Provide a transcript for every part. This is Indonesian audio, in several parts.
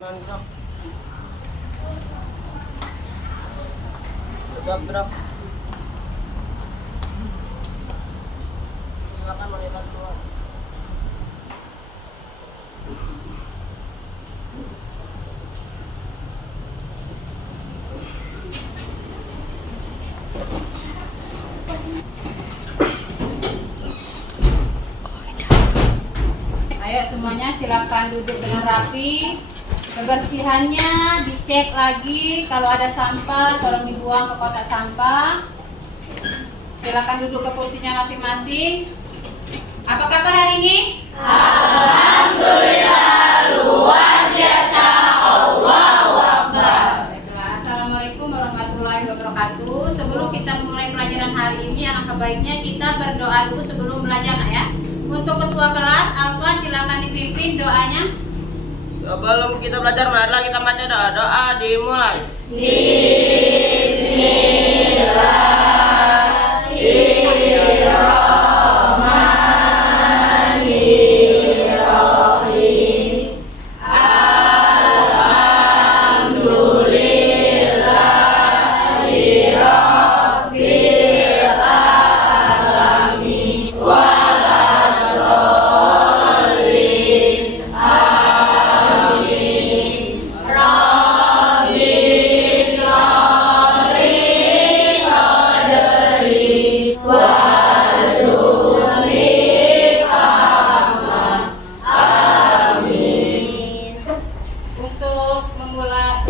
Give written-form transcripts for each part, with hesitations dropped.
Gerak. Tegap gerak. Silakan wanita keluar. Ayo semuanya silakan duduk dengan rapi. Kebersihannya dicek lagi, kalau ada sampah tolong dibuang ke kotak sampah. Silakan duduk ke kursinya masing-masing. Apa kabar hari ini? Alhamdulillah, luar biasa. Allahu Akbar. Baiklah, Assalamualaikum warahmatullahi wabarakatuh. Sebelum kita memulai pelajaran hari ini, alangkah baiknya kita berdoa dulu sebelum belajar ya. Untuk ketua kelas, Alfa silakan dipimpin doanya. Sebelum kita belajar, marilah kita baca doa dimulai.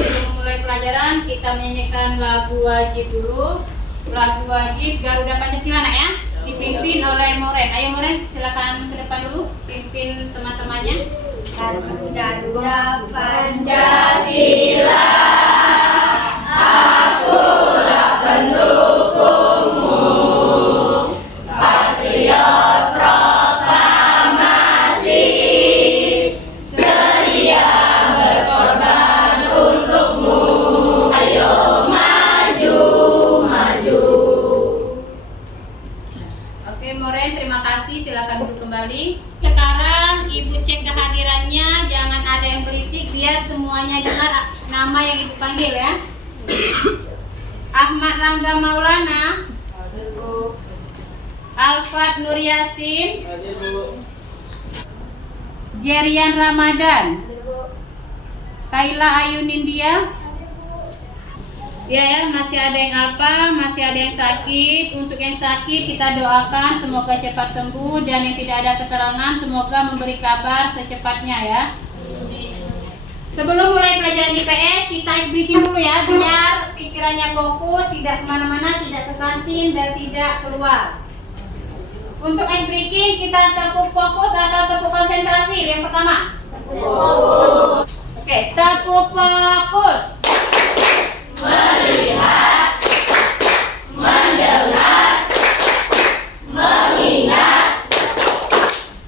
Sebelum memulai pelajaran, kita menyanyikan lagu wajib dulu. Lagu wajib Garuda Pancasila ya, dipimpin oleh Moren. Ayo Moren, silakan ke depan dulu, pimpin teman-temannya. Garuda Pancasila, akulah pendukungmu, patriot proklamasi, sedia berkorban untukmu. Ayo maju, maju. Oke Moren, terima kasih. Silakan duduk kembali. Sekarang Ibu cek kehadirannya, jangan ada yang berisik biar semuanya dengar nama yang Ibu panggil ya. Ahmad Rangga Maulana, Alfat Nur Yasin, Hadir, Bu. Jerian Ramadan, Kaila Ayunindia. Ya, masih ada yang apa? Masih ada yang sakit. Untuk yang sakit kita doakan semoga cepat sembuh, dan yang tidak ada keterangan semoga memberi kabar secepatnya ya. Sebelum mulai pelajaran IPS, kita ice breaking dulu ya, biar pikirannya fokus, tidak kemana-mana, tidak ke kantin, dan tidak keluar. Untuk ice breaking, kita tepuk fokus atau tepuk konsentrasi. Yang pertama, oke, tepuk fokus. Melihat, mendengar, mengingat,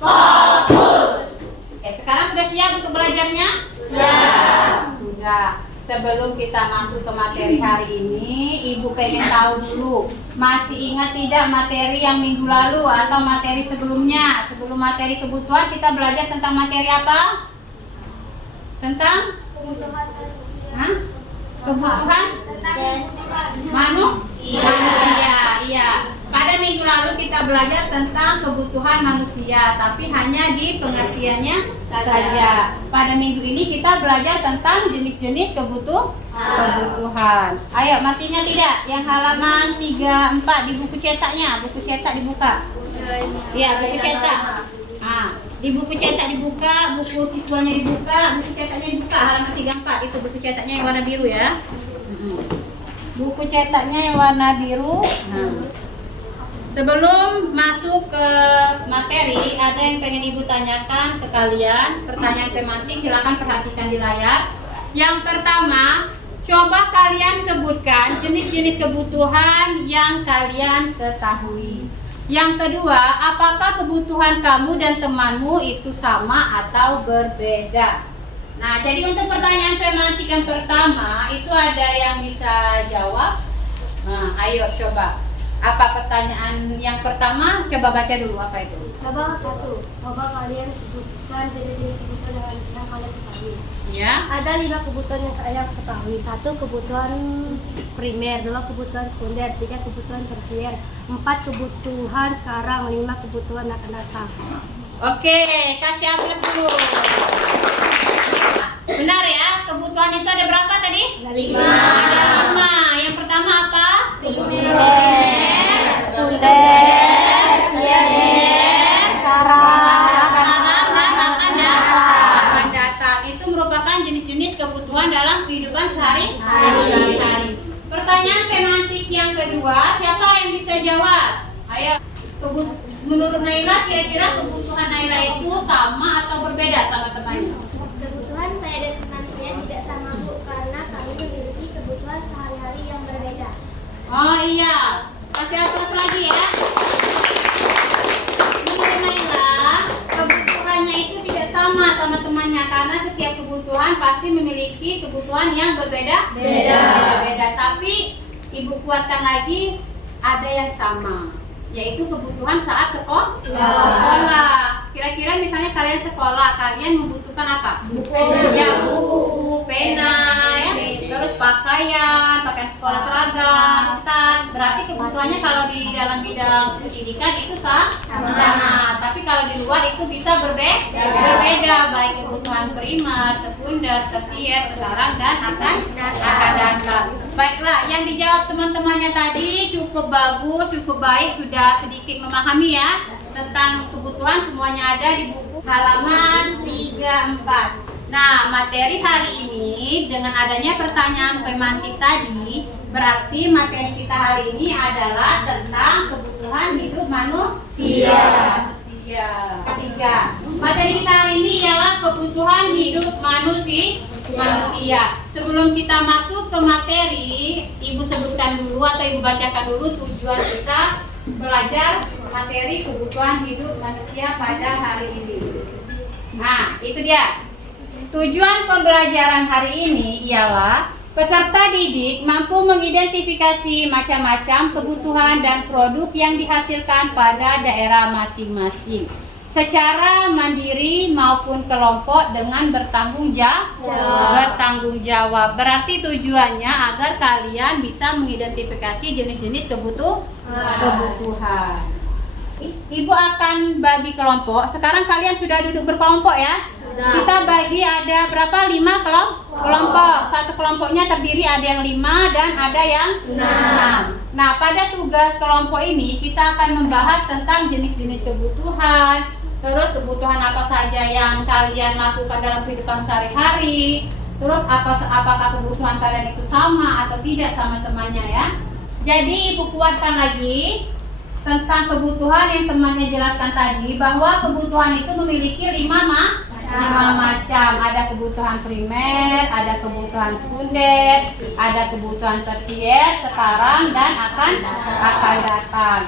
fokus. Oke, sekarang sudah siap untuk belajarnya? Siap. Sudah. Sebelum kita masuk ke materi hari ini, Ibu pengen tahu dulu, masih ingat tidak materi yang minggu lalu atau materi sebelumnya? Sebelum materi kebutuhan, kita belajar tentang materi apa? Tentang? Hah? Kebutuhan? Manusia. Iya. Pada minggu lalu kita belajar tentang kebutuhan manusia, tapi hanya di pengertiannya saja. Pada minggu ini kita belajar tentang jenis-jenis kebutuhan. Ayo, masih ingat tidak? Yang halaman 34 di buku cetaknya, buku cetak dibuka. Iya, buku cetak. Nah, di buku cetak dibuka, buku siswanya dibuka, buku cetaknya dibuka, halaman 34. Itu buku cetaknya yang warna biru ya. Buku cetaknya yang warna biru. Sebelum masuk ke materi, ada yang pengen Ibu tanyakan ke kalian. Pertanyaan tematik, silakan perhatikan di layar. Yang pertama, coba kalian sebutkan jenis-jenis kebutuhan yang kalian ketahui. Yang kedua, apakah kebutuhan kamu dan temanmu itu sama atau berbeda? Nah, jadi untuk pertanyaan tematik yang pertama, itu ada yang bisa jawab? Nah, ayo coba. Apa pertanyaan yang pertama? Coba baca dulu apa itu. Coba kalian sebutkan jenis-jenis kebutuhan yang kalian ketahui. Ya. Ada 5 kebutuhan yang kalian ketahui. 1 kebutuhan primer, 2 kebutuhan sekunder, 3 kebutuhan tersier, 4 kebutuhan sekarang, 5 kebutuhan akan datang. Oke, kasih aplaus dulu. Benar ya, kebutuhan itu ada berapa tadi? Ada 5. Ada 5. Yang pertama apa? Primer, sekunder, tersier, sekarang dan akan datang. Itu merupakan jenis-jenis kebutuhan dalam kehidupan sehari-hari. Pertanyaan semantik yang kedua, siapa yang bisa jawab? Ayo, menurut Naila kira-kira kebutuhan Naila itu sama atau berbeda sama temannya? Kebutuhan saya dan teman saya tidak sama, Bu, karena kami memiliki kebutuhan sehari-hari yang berbeda. Oh iya, kasih aplaus lagi ya. Menurut Naila, kebutuhannya itu tidak sama temannya karena setiap kebutuhan pasti memiliki kebutuhan yang berbeda. Beda. Tapi Ibu kuatkan lagi, ada yang sama, yaitu kebutuhan saat sekolah. Kira-kira misalnya kalian sekolah, kalian membutuhkan apa? Buku. Ya, buku, pena, ya, terus pakaian sekolah seragam, tas. Berarti kebutuhannya kalau di dalam bidang pendidikan itu sama. Tapi kalau di luar itu bisa berbeda, baik kebutuhan primer, sekunder, tersier, sekarang dan akan datang. Baiklah, yang dijawab teman-temannya tadi cukup bagus, cukup baik, sudah sedikit memahami ya tentang kebutuhan, semuanya ada di buku halaman 34. Nah, materi hari ini dengan adanya pertanyaan pemantik tadi, berarti materi kita hari ini adalah tentang kebutuhan hidup manusia. Ketiga, materi kita hari ini ialah kebutuhan hidup manusia. Sebelum kita masuk ke materi, Ibu sebutkan dulu atau Ibu bacakan dulu tujuan kita belajar materi kebutuhan hidup manusia pada hari ini. Nah, itu dia. Tujuan pembelajaran hari ini ialah peserta didik mampu mengidentifikasi macam-macam kebutuhan dan produk yang dihasilkan pada daerah masing-masing secara mandiri maupun kelompok dengan bertanggung jawab. Berarti tujuannya agar kalian bisa mengidentifikasi jenis-jenis kebutuhan. Ibu akan bagi kelompok. Sekarang kalian sudah duduk berkelompok ya. Kita bagi ada berapa? 5 kelompok. Satu kelompoknya terdiri ada yang 5 dan ada yang 6. Nah, pada tugas kelompok ini kita akan membahas tentang jenis-jenis kebutuhan. Terus kebutuhan apa saja yang kalian lakukan dalam kehidupan sehari-hari. Terus apakah kebutuhan kalian itu sama atau tidak sama temannya ya. Jadi Ibu kuatkan lagi tentang kebutuhan yang temannya jelaskan tadi, bahwa kebutuhan itu memiliki 5 macam. Ada kebutuhan primer, ada kebutuhan sekunder, ada kebutuhan tersier, sekarang dan akan datang.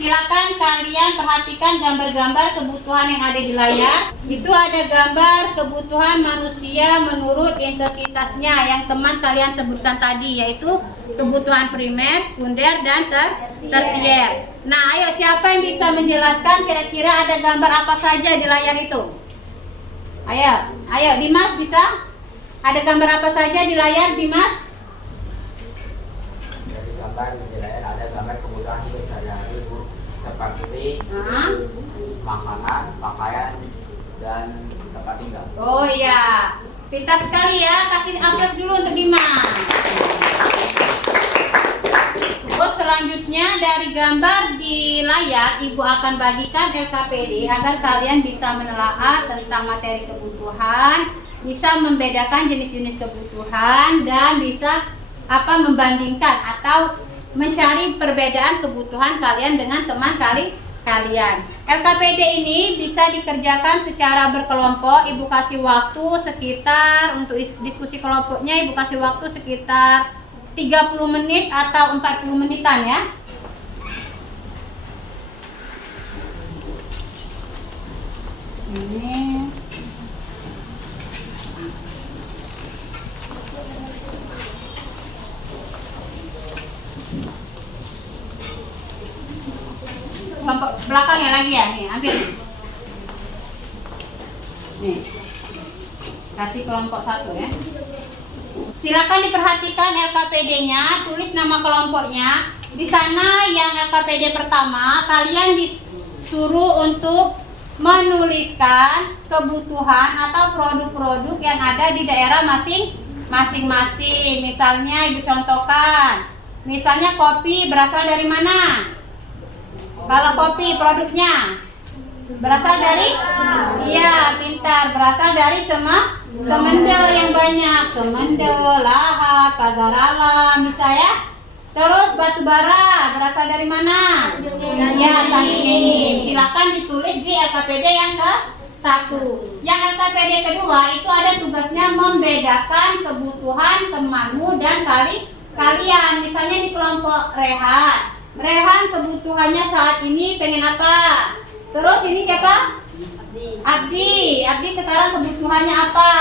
Silakan kalian perhatikan gambar-gambar kebutuhan yang ada di layar. Itu ada gambar kebutuhan manusia menurut intensitasnya yang teman kalian sebutkan tadi, yaitu kebutuhan primer, sekunder, dan tersier. Nah, ayo siapa yang bisa menjelaskan kira-kira ada gambar apa saja di layar itu? Ayo Dimas bisa? Ada gambar apa saja di layar Dimas? Dari gambar di layar ada gambar kebutuhan hidup sehari-hari, Bu, seperti makanan, pakaian, dan tempat tinggal. Oh iya, pintar sekali ya. Kasih aplaus dulu untuk Dimas. Terus selanjutnya dari gambar di layar Ibu akan bagikan LKPD agar kalian bisa menelaah tentang materi kebutuhan, bisa membedakan jenis-jenis kebutuhan, dan bisa membandingkan atau mencari perbedaan kebutuhan kalian dengan teman kalian. LKPD ini bisa dikerjakan secara berkelompok. Ibu kasih waktu sekitar untuk diskusi kelompoknya, Ibu kasih waktu sekitar 30 menit atau 40 menitan ya. Ini belakangnya lagi ya, nih ambil. Nih, kasih kelompok 1 ya. Silakan diperhatikan LKPD-nya, tulis nama kelompoknya. Di sana yang LKPD pertama, kalian disuruh untuk menuliskan kebutuhan atau produk-produk yang ada di daerah masing-masing. Misalnya Ibu contohkan, misalnya kopi berasal dari mana? Kalau kopi produknya berasal dari? Iya, pintar. Berasal dari semende yang banyak. Semende, lahat, pagar alam, misalnya. Terus batu bara berasal dari mana? Ya, tadi silakan ditulis di LKPD yang ke-1. Yang LKPD kedua itu ada tugasnya membedakan kebutuhan temanmu dan kalian. Misalnya di kelompok Rehan. Rehan kebutuhannya saat ini pengen apa? Terus ini siapa? Abdi. Abdi sekarang kebutuhannya apa?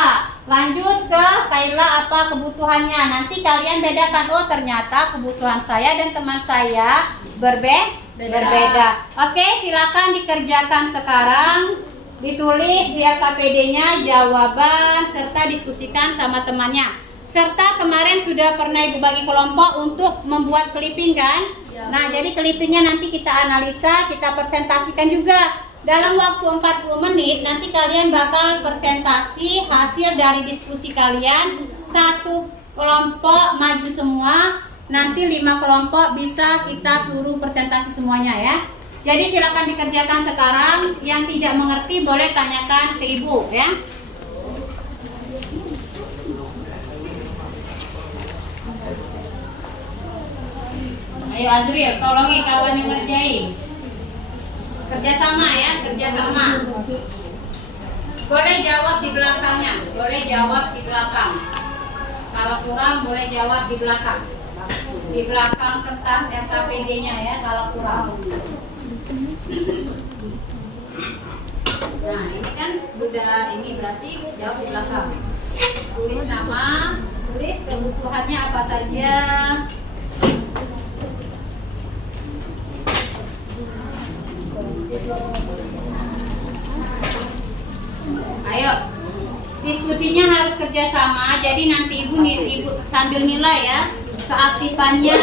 Lanjut ke Kaila, apa kebutuhannya? Nanti kalian bedakan, oh ternyata kebutuhan saya dan teman saya berbeda. Oke, silakan dikerjakan sekarang. Ditulis di LKPD-nya jawaban serta diskusikan sama temannya. Serta kemarin sudah pernah Ibu bagi kelompok untuk membuat clipping kan? Nah, jadi clippingnya nanti kita analisa, kita presentasikan juga. Dalam waktu 40 menit nanti kalian bakal presentasi hasil dari diskusi kalian. 1 kelompok maju semua, nanti 5 kelompok bisa kita suruh presentasi semuanya ya. Jadi silakan dikerjakan sekarang. Yang tidak mengerti boleh tanyakan ke Ibu ya. Ayo Azril, tolongi kawan yang ngerjain. Kerjasama ya, kerjasama. Boleh jawab di belakangnya, boleh jawab di belakang. Kalau kurang boleh jawab di belakang. Di belakang kertas SKPD-nya ya kalau kurang. Nah ini kan udah ini berarti jawab di belakang. Tulis nama, tulis kebutuhannya apa saja. Ayo, diskusinya harus kerjasama. Jadi nanti ibu sambil nilai ya keaktifannya,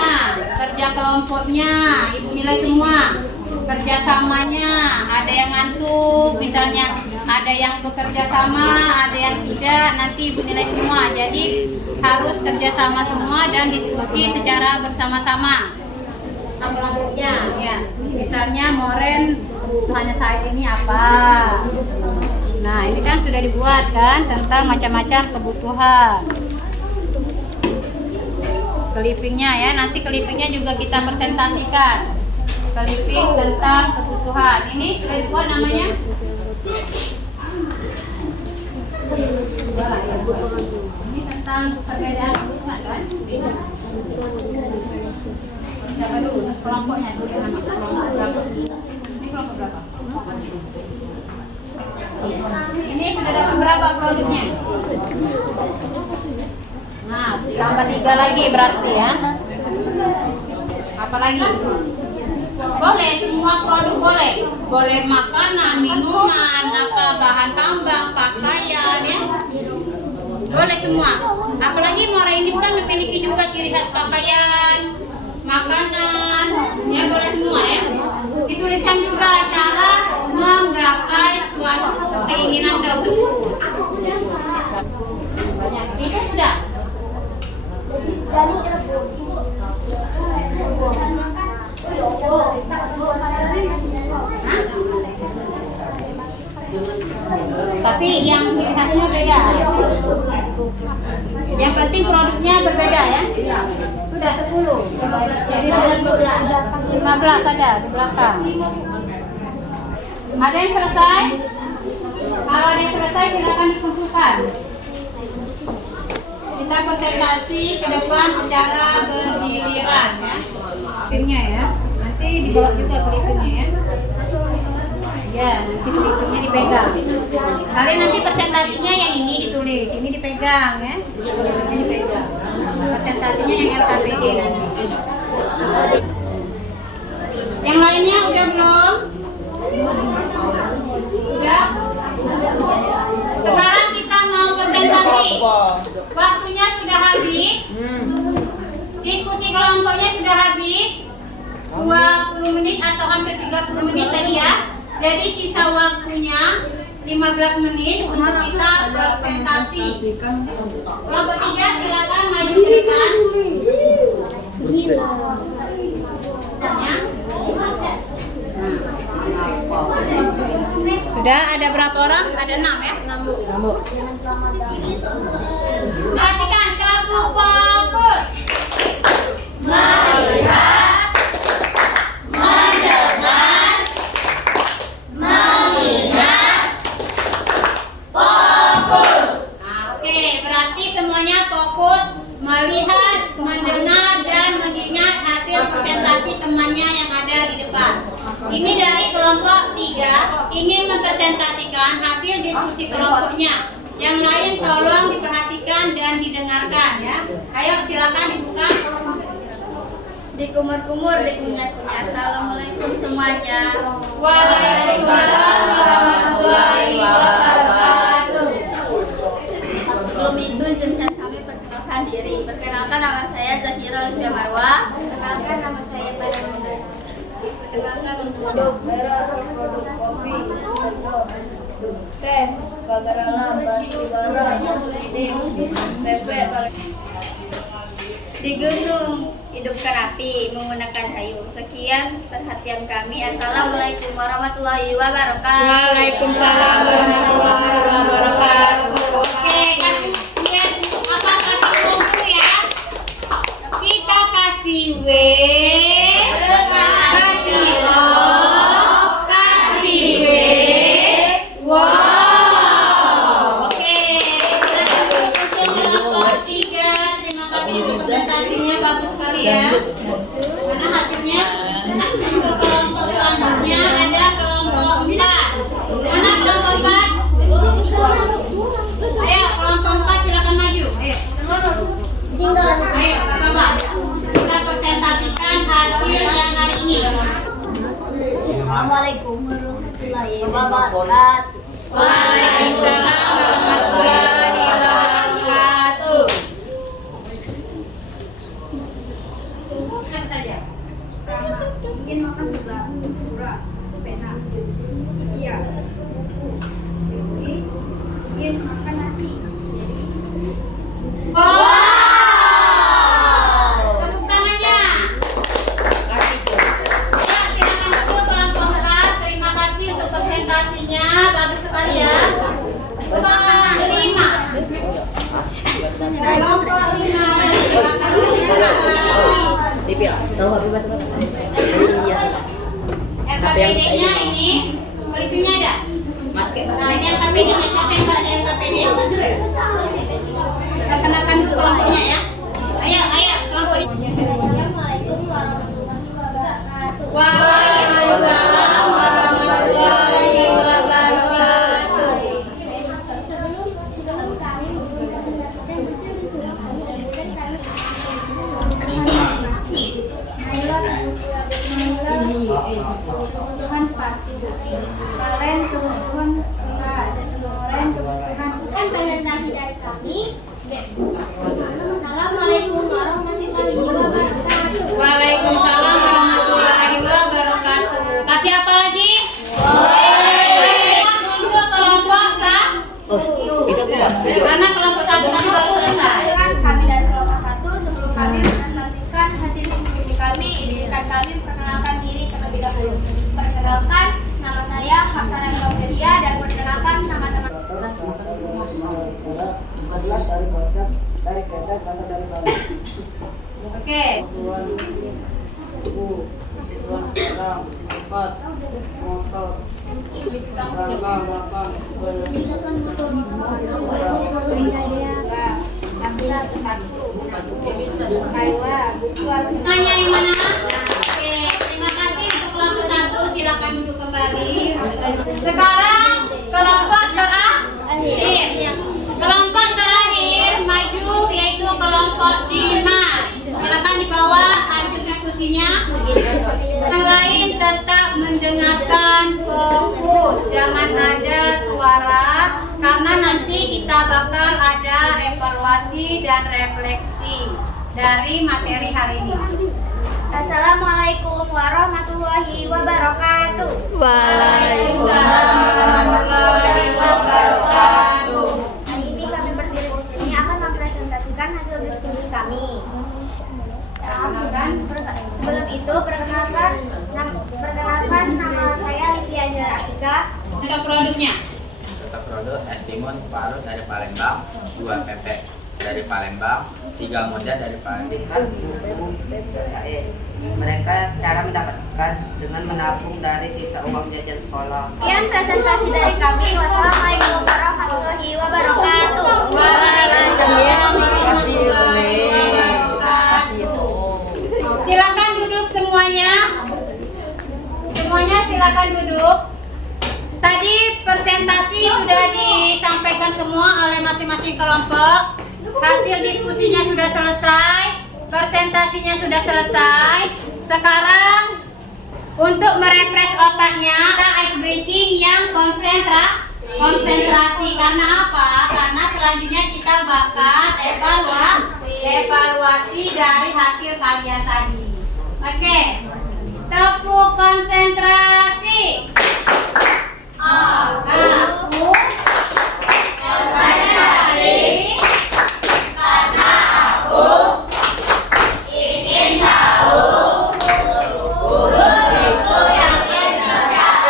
kerja kelompoknya, ibu nilai semua. Kerjasamanya, ada yang ngantuk, misalnya ada yang bekerja sama, ada yang tidak, nanti ibu nilai semua. Jadi harus kerjasama semua dan diskusi secara bersama-sama. Kelompoknya, ya. Misalnya Moren hanya saat ini apa? Nah, ini kan sudah dibuat kan tentang macam-macam kebutuhan. Clippingnya ya, nanti clippingnya juga kita presentasikan. Clipping tentang kebutuhan. Ini sudah dibuat namanya? Ini tentang perbedaan kebutuhan kan? Siapa dulu? Kelompoknya dulu nama kelompok berapa? Ini kelompok berapa? Ini sudah dapat berapa produknya? Nah, tambah 3 lagi berarti ya. Apa lagi? Boleh, semua produk boleh. Boleh makanan, minuman, apa bahan tambang, pakaian ya. Boleh semua. Apalagi Mora ini kan memiliki juga ciri khas pakaian, makanan, ya boleh semua ya. Dituliskan juga cara menggapai suatu keinginan tersebut. Banyak. Itu sudah. Tapi yang ciri khasnya beda. Yang penting produknya berbeda ya. Sudah 10. Jadi sudah 15 ada di belakang. Ada yang selesai? Kalau ada yang selesai silakan dikumpulkan. Kita presentasi ke depan secara bergiliran ya. Clippingnya ya. Nanti dibawa juga clippingnya ya. Ya, nanti clippingnya dipegang. Kalian nanti presentasinya yang ini ditulis, ini dipegang ya. Ini dipegang. Presentasinya yang LKPD nanti. Yang lainnya udah belum? Sudah? Sekarang kita mau presentasi. Waktunya sudah habis. Diskusi kelompoknya sudah habis. 20 menit atau hampir 30 menit tadi ya. Jadi sisa waktunya 15 menit untuk kita presentasi. Kelompok 3 silakan maju ke depan. Sudah ada berapa orang? Ada 6 ya? 6. Perhatikan, kamu fokus. Melihat, mendengar, mengingat, fokus. Nah, oke, berarti semuanya fokus, melihat, mendengar, dan mengingat hasil presentasi temannya yang ada di depan. Ini dari kelompok 3 ingin mempresentasikan hasil diskusi kelompoknya. Yang lain tolong diperhatikan dan didengarkan ya. Ayo silakan dibuka. Di kumur-kumur, di kunyah-kunyah. Assalamualaikum semuanya. Waalaikumsalam warahmatullahi wabarakatuh. Sebelum itu izinkan kami perkenalkan diri. Perkenalkan, nama saya Zahira Olivia Marwa. Perkenalkan, nama saya Pada. Perkenalkan untuk produk kopi, teh, bagarala, batu bara, pepe. Di gunung hidupkan api menggunakan kayu. Sekian perhatian kami. Assalamualaikum warahmatullahi wabarakatuh. Waalaikumsalam warahmatullahi wabarakatuh. Oke, kasih lihat apa kasih kumpul ya. Kita kasih W, kasih O, kasih W. Wow. Oke, silakan untuk kelompok 3. Terima kasih untuk presentasinya, bagus sekali ya. Karena hasilnya untuk kelompok selanjutnya ada kelompok 4. Mana kelompok 4? Ayo kelompok 4 silakan maju. Ayo. Ayo Bapak. Kita presentasikan hasil yang hari ini. Assalamualaikum warahmatullahi wabarakatuh. Waalaikumsalam warahmatullahi wabarakatuh. Bukan saja. Ingin makan sebelah murah, pena. Iya. Ingin makan nasi. Wow. Tepuk tangannya. Ya, silakan dulu kelompok 4. Terima kasih untuk presentasinya. Bagus sekali ya. Kelompok 5. Kelompok 5. Silakan RKPD-nya ini, kurikulumnya ada? Nah, ini RKPD-nya. Siapa yang baca RKPD? Perkenalkan dulu kelompoknya ya. Ayo, kelompok ini. Assalamualaikum warahmatullahi wabarakatuh. Waalaikumsalam warahmatullahi wabarakatuh. Sebelum kami mempresentasikan hasil kemudian kami kebutuhan sepatu, kalian kebutuhan beras, goreng kebutuhan. Kan presentasi dari kami. Assalamualaikum warahmatullahi wabarakatuh. Waalaikumsalam warahmatullahi wabarakatuh. Kasih apa lagi? Untuk kelompok karena kelompok 1 tadi baru selesai. Kami dari kelompok 1 sebelum kami menyaksikan hasil diskusi kami, izinkan kami memperkenalkan diri terlebih dahulu. Perkenalkan, nama saya Hasanah Romelia dan perkenalkan nama-teman. Oke. Tanya yang mana? Oke, terima kasih untuk kelompok 1. Silakan duduk kembali. Sekarang kelompok terakhir. Kelompok terakhir maju yaitu kelompok 5. Silakan dibawa hasil diskusinya. Yang lain tetap mendengarkan karena nanti kita bakal ada evaluasi dan refleksi dari materi hari ini. Assalamualaikum warahmatullahi wabarakatuh. Waalaikumsalam warahmatullahi wabarakatuh. Hari ini kami berdiri di sini akan mempresentasikan hasil diskusi kami. Sebelum itu perkenalkan nama saya Livia Anjela Atika. Untuk produknya. Untuk produk es timun parut dari Palembang, 2 pepek dari Palembang, 3 model dari Palembang. Mereka cara mendapatkan dengan menabung dari sisa uang jajan sekolah. Sekian presentasi dari kami. Wassalamualaikum warahmatullahi wabarakatuh. Waalaikumsalam warahmatullahi wabarakatuh. Silakan duduk semuanya. Semuanya silakan duduk. Tadi presentasi sudah disampaikan semua oleh masing-masing kelompok. Hasil diskusinya sudah selesai, presentasinya sudah selesai. Sekarang untuk merefresh otaknya, kita ice breaking yang konsentrasi. Karena apa? Karena selanjutnya kita bakal evaluasi dari hasil kalian tadi. Oke, tepuk konsentrasi. Aku konsentrasi karena aku ingin tahu guruku yang berbicara,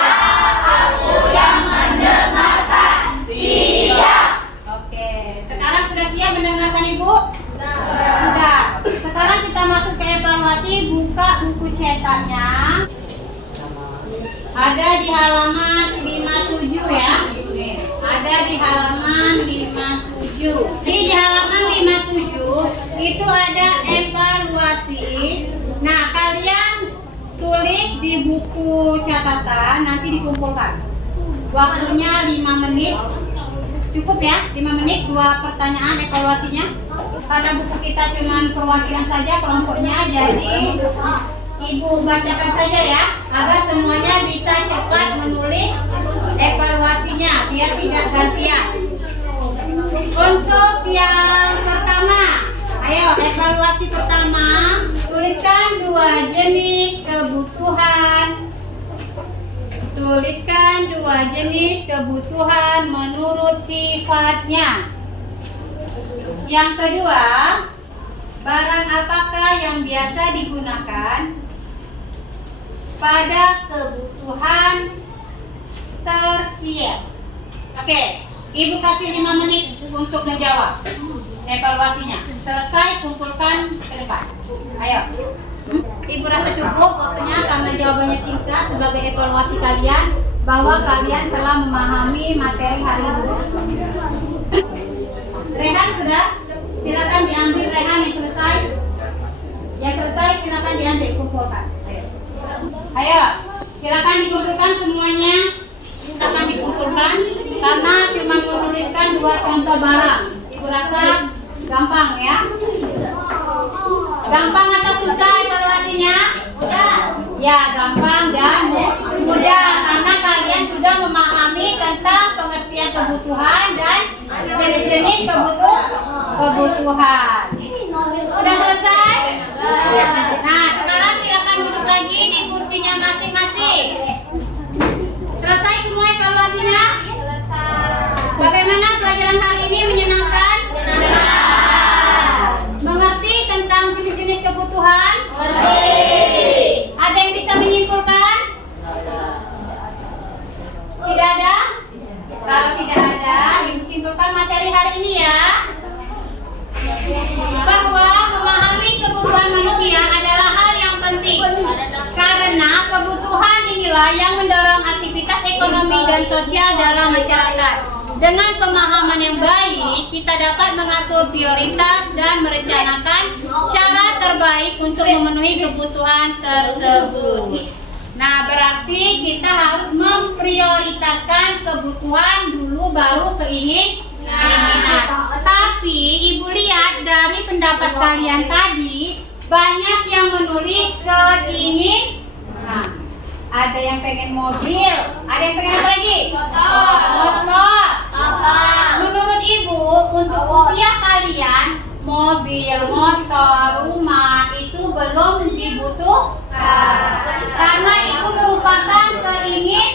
aku yang mendengarkan. Siap. Oke, sekarang sudah siap mendengarkan Ibu? Sudah. Sekarang kita masuk ke evaluasi. Buka buku cetaknya. Ada di halaman 57 ya. Ada di halaman 57. Jadi di halaman 57 itu ada evaluasi. Nah, kalian tulis di buku catatan, nanti dikumpulkan. Waktunya 5 menit. Cukup ya, 5 menit 2 pertanyaan evaluasinya. Karena buku kita cuma perwakilan saja kelompoknya, jadi Ibu bacakan saja ya, agar semuanya bisa cepat menulis evaluasinya biar tidak gantian. Untuk yang pertama, ayo evaluasi pertama, tuliskan 2 jenis kebutuhan. Tuliskan 2 jenis kebutuhan menurut sifatnya. Yang kedua, barang apakah yang biasa digunakan pada kebutuhan tersier? Oke, Ibu kasih 5 menit untuk menjawab evaluasinya. Selesai, kumpulkan ke depan. Ayo. Ibu rasa cukup waktunya karena jawabannya singkat sebagai evaluasi kalian bahwa kalian telah memahami materi hari ini. Rehan sudah? Silakan diambil Rehan yang selesai. Yang selesai silakan diambil, kumpulkan. Ayo, silakan dikumpulkan semuanya. Silakan dikumpulkan karena cuma menuliskan 2 contoh barang. Ibu rasa gampang ya? Gampang atau susah evaluasinya? Mudah. Ya, gampang dan mudah karena kalian sudah memahami tentang pengertian kebutuhan dan jenis-jenis kebutuhan. Sudah selesai? Nah, sekarang silakan duduk lagi di kursinya masing-masing. Selesai semua evaluasinya? Bagaimana pelajaran hari ini, menyenangkan? Mengerti tentang jenis-jenis kebutuhan? Ada yang bisa menyimpulkan? Tidak ada? Kalau tidak ada, Ibu simpulkan materi hari ini ya. Bahwa memahami kebutuhan manusia adalah hal yang penting. Karena kebutuhan inilah yang mendorong aktivitas ekonomi dan sosial dalam masyarakat. Dengan pemahaman yang baik, kita dapat mengatur prioritas dan merencanakan cara terbaik untuk memenuhi kebutuhan tersebut. Nah, berarti kita harus memprioritaskan kebutuhan dulu baru keinginan. Tapi Ibu lihat dari pendapat kalian tadi, banyak yang menulis keinginan. Ada yang pengen mobil, ada yang pengen apa lagi? Motor, Apa? Menurut Ibu, untuk usia kalian, mobil, motor, rumah itu belum dibutuhkan. Karena itu merupakan keinginan.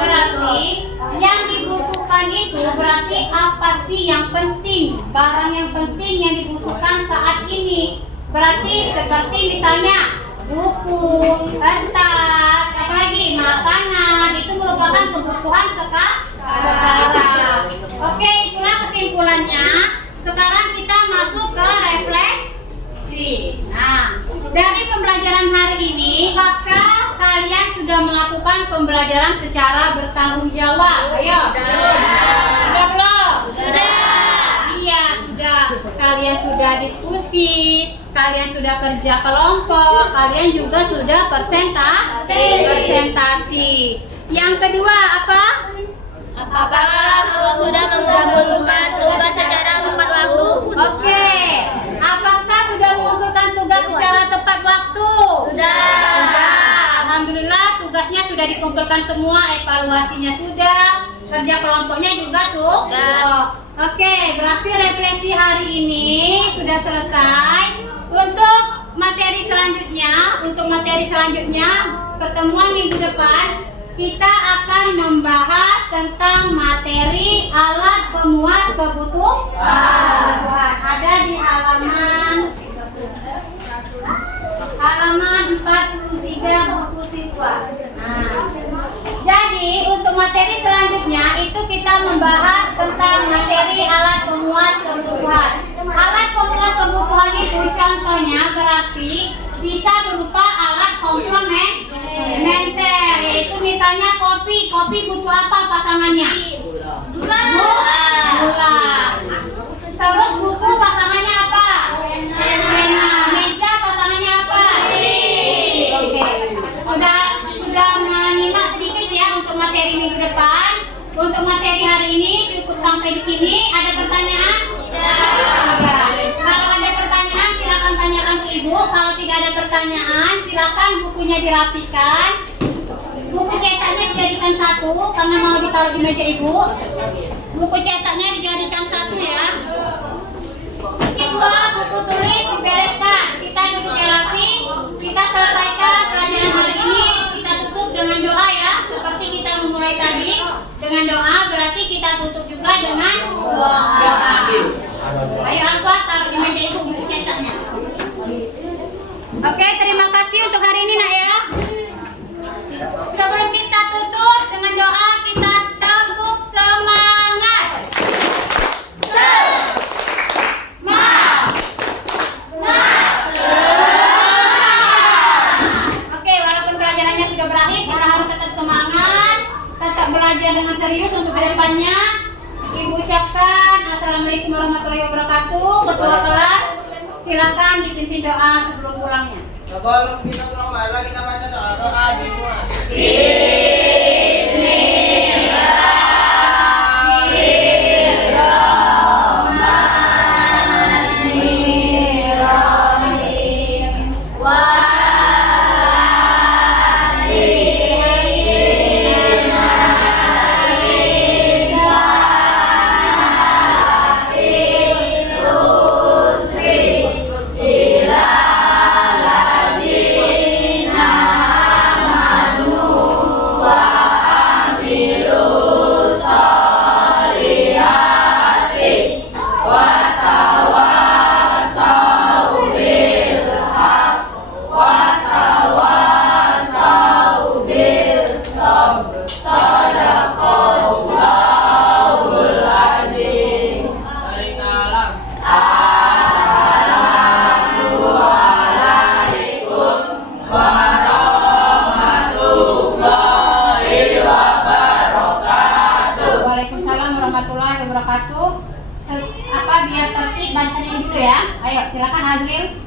Berarti yang dibutuhkan itu berarti apa sih yang penting? Barang yang penting yang dibutuhkan saat ini. Berarti seperti misalnya buku, kertas, apalagi makanan, itu merupakan kebutuhan sekarang. Oke, itulah kesimpulannya. Sekarang kita masuk ke refleksi. Nah, dari pembelajaran hari ini, maka kalian sudah melakukan pembelajaran secara bertanggung jawab. Ayo. Sudah belum? Sudah. Iya, sudah. Kalian sudah diskusi, kalian sudah kerja kelompok, kalian juga sudah presentasi. Yang kedua apa? Apakah sudah mengumpulkan tugas secara tepat waktu? Oke. Apakah sudah mengumpulkan tugas secara tepat waktu? Sudah. Alhamdulillah tugasnya sudah dikumpulkan semua, evaluasinya sudah, kerja kelompoknya juga sudah. Oke, berarti refleksi hari ini sudah selesai. Untuk materi selanjutnya, pertemuan minggu depan kita akan membahas tentang materi alat pemuat kebutuhan. Ada di halaman 43 buku siswa. Jadi untuk materi selanjutnya itu kita membahas tentang materi alat pemuat kebutuhan. Alat pemuat kebutuhan itu contohnya berarti bisa berupa alat komplementer, yaitu misalnya kopi butuh apa pasangannya? Gula. Terus buku pasangannya apa? Pena. Meja pasangannya apa? Oke. Sudah menyimak sedikit ya untuk materi minggu depan. Untuk materi hari ini cukup sampai di sini. Ada pertanyaan? Tidak. Kalau ada pertanyaan silakan tanyakan ke Ibu. Kalau tidak ada pertanyaan silakan bukunya dirapikan. Buku cetaknya dijadikan satu karena mau ditaruh di meja Ibu. Buku cetaknya dijadikan satu ya. Kedua, buku tulis dibereskan. Kita duduk rapi. Kita selesaikan pelajaran hari ini. Kita tutup dengan doa ya. Seperti kita memulai tadi dengan doa, berarti kita tutup juga dengan doa. Ayo Alfa, taruh di meja Ibu buku cetaknya. Oke, terima kasih untuk hari ini nak ya. Sebelum kita tutup dengan doa, kita tepuk semangat. Oke, walaupun pelajarannya sudah berakhir, kita harus tetap semangat, tetap belajar dengan serius untuk kedepannya. Ibu ucapkan Assalamualaikum warahmatullahi wabarakatuh. Ketua kelas, silakan dipimpin doa sebelum pulangnya. Sebelum kita pulang, mari kita baca doa dimulai. Biar tertib bacain ini dulu ya. Ayo silakan Azril.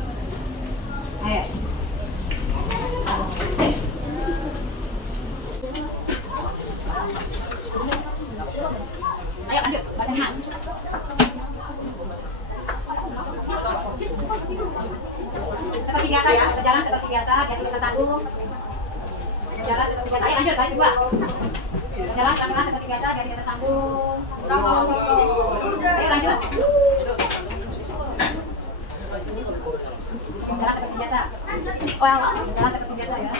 Ayo. Ayo lanjut bacain Mas. Seperti biasa ya, berjalan seperti biasa, jadi kita tanggung. Berjalan seperti biasa. Ayo lanjut, ayo dua. Jalan pelan-pelan seperti biasa biar kita tanggung. Ayo lanjut. Jalan seperti biasa. Oh, jalan seperti biasa ya.